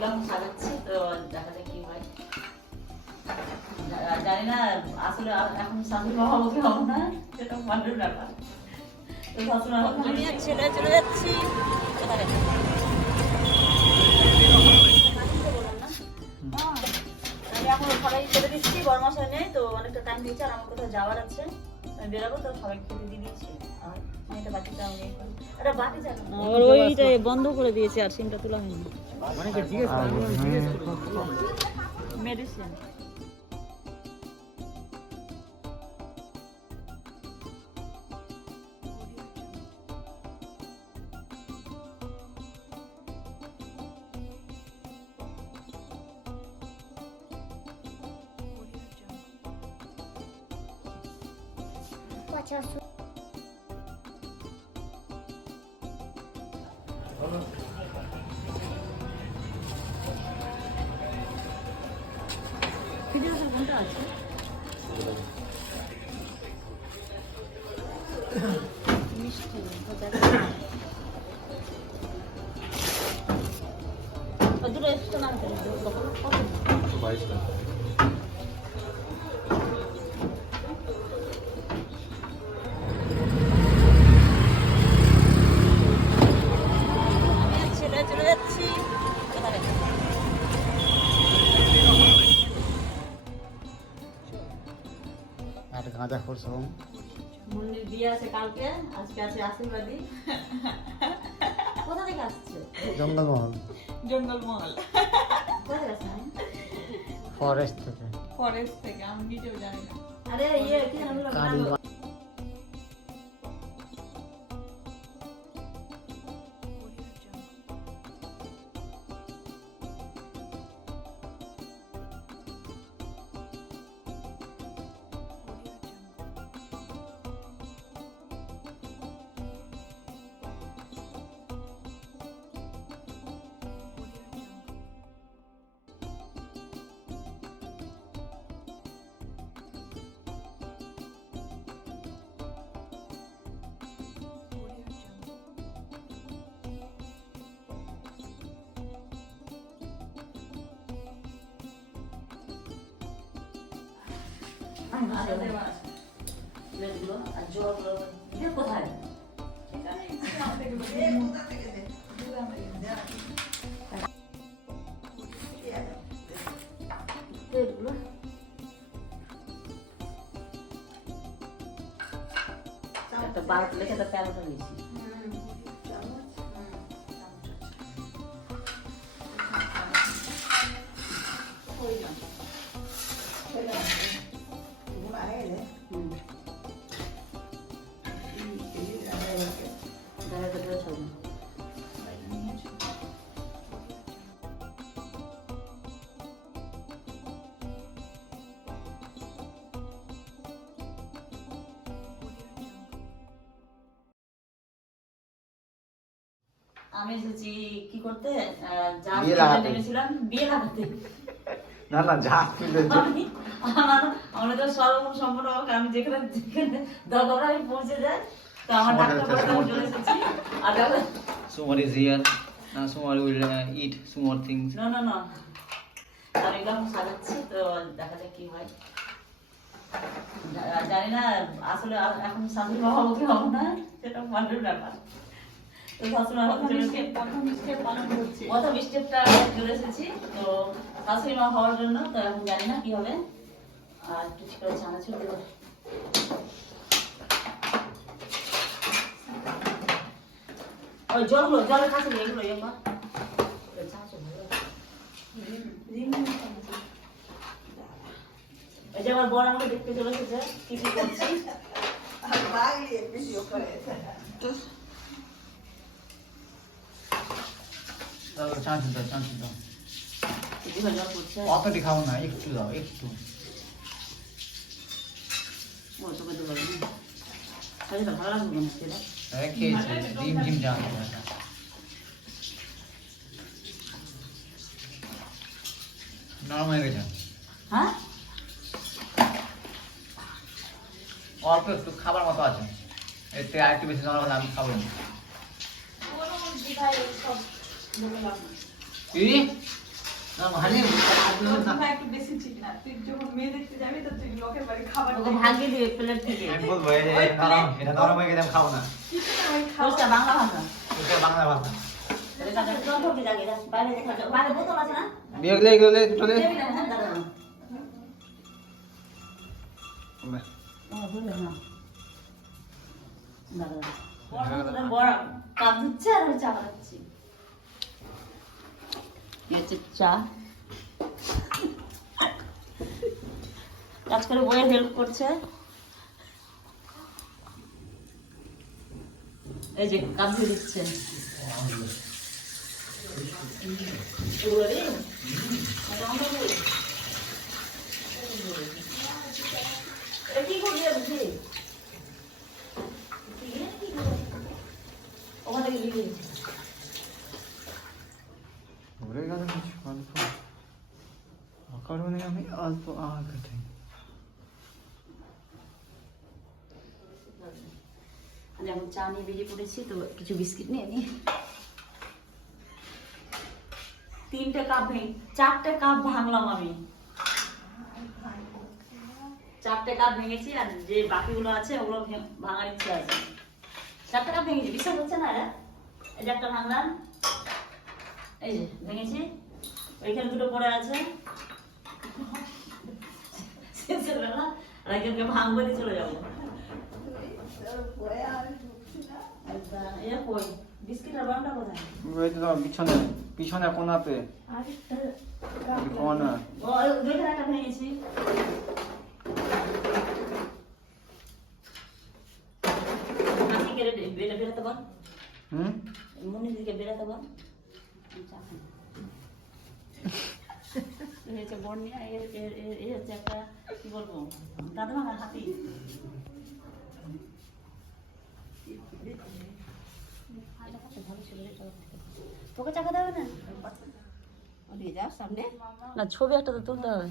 এগুলো এখন সাজাচ্ছি, তো দেখা যাক কি হয়। জানি না আসলে এখন শাশুড়ি মা হবো কি হবো না, সেটা ওয়ান্ডার ব্যাপার। তো শাশুড়ি মা আমি আর ছেলে চলে যাচ্ছি কোথায় আমি এখন সবাই করে দিচ্ছি, বরমাশাই নেই তো অনেকটা টাইম দিয়েছে, আর আমার কোথাও যাওয়ার আছে, আমি বেরোবো, তো সবাই খেতে দিয়ে দিচ্ছি। আর এটা বাটিটা আমি এটা বাটি জানো ওইটা বন্ধ করে দিয়েছে, আর সিমটা তোলা হয়নি। মেডিসিন কোনটা আছে মিষ্টি দুটো এক্সট্রা নাম করে গাঁজা খোর সব মুন্নির বিয়ে আছে কালকে, আজকে আছে আশীর্বাদী। কোথা থেকে আসছে? জঙ্গলমহল। জঙ্গলমহল কোথায় আসছে? ফরেস্ট থেকে। ফরেস্ট থেকে, আমি নিজেও জানি না। আরে ইয়ে কি জানো আর জলগুলো কোথায় একটা বার লেখে একটা প্যারাটা দিয়েছি। আমি এসেছি কি করতে, যা নেমেছিলাম বিয়ে লাগাতে। না না যা আমার তো সর্বমোট সম্পূর্ণ আমি যেখানে যেখানে দরকার আমি পৌঁছে যাই, তো আমার ডাক্তার বলে চলে এসেছি। আর Somebody is here. Now somebody will eat some more things. না না না আমি এগুলো এখন সাজাচ্ছি, তো দেখা যাক কি হয়। জানি না আসলে এখন শাশুড়ি মা হবো কি হবো না, সেটা ওয়ান্ডার ব্যাপার। তো শাশুড়ি মা প্রথম স্টেপটা চলে এসেছি, তো শাশুড়ি মা হওয়ার জন্য, তো এখন জানি না কি হবে। আর কিছু করে চানাচুর দেবো। ওই জলগুলো জলের কাছে এগুলো এগুলো এই যে আমার বড় আমাকে দেখতে চলে এসেছে কি কি করছি। চান্স দাও, চান্স দাও। জল করছে অতটি খাও না, একটু দাও, একটু। ও তোকে দেবো না, খালি তো ভালো লাগবে না সেটা। খেয়েছে ডিম ডিম জানো নরম হয়ে গেছে। হ্যাঁ অল্প একটু খাবার মতো আছে, এতে আর একটু বেশি নরম হলে আমি খাবো না। কি একটু বেশি ঠিক না, তুই যখন মেয়ে দেখতে যাবি তো তুই লোকের বাড়ি খাবার ওকে ভাগিয়ে দিবে প্লেট থেকে। আমি বলবো এই যে এটা নরম হয়ে গেলে আমি খাবো না। রোজটা বাংলা ভাষা। এটা বাংলা ভাষা। এটা জল ঢোকে জাগে, বাইরে দেখা যায়। বাইরে বোতল আছে না? বিয়ে গেলে চলে। দেবি না, হ্যাঁ, দাঁড়া। ও, বলবে না। দাঁড়া। বড় কাপ দিচ্ছে আর আমি চা বানাচ্ছি। এই হচ্ছে চা। কাজ করে বইয়ের হেল্প করছে। এই যে কাপ ধুয়ে দিচ্ছে। এগুলো রে? এটা কি করবি বুঝি? ওখান থেকে দিবি। ঘুরে গেল কিছু অল্প কারণে আমি অল্প আঘাতে যেমন চা নিয়ে বেরিয়ে পড়েছি, তো কিছু বিস্কিট নিয়ে নি। 3টে কাপ 4টে কাপ ভাঙলাম আমি। 4টে কাপ ভেঙেছি, আর যে বাকিগুলো আছে ওগুলো ভাঙার ইচ্ছা আছে। 4টে কাপ ভেঙেছি, বিশ্বাস হচ্ছে না? এই যে একটা ভাঙলাম, এই যে ভেঙেছি, ওইখানে দুটো পড়ে আছে। শেষের বেলা আর একজনকে ভাঙবো দিয়ে চলে যাবো। বিস্কিট আর বানটা কোথায়? ওই তো পিছনে পিছনে কোনাতে কোনা দুইখানে একটা ভেঙেছি। বেরাতে বল, মনির দিকে বেরাতে বল। হচ্ছে বর্ণিয়া, এই হচ্ছে একটা কি বলবো, দাদা ভাঙার হাতি। তোকে চাকা দেবে না? নিয়ে যাও সামনে। না, ছবি একটা তো তুলতে হবে।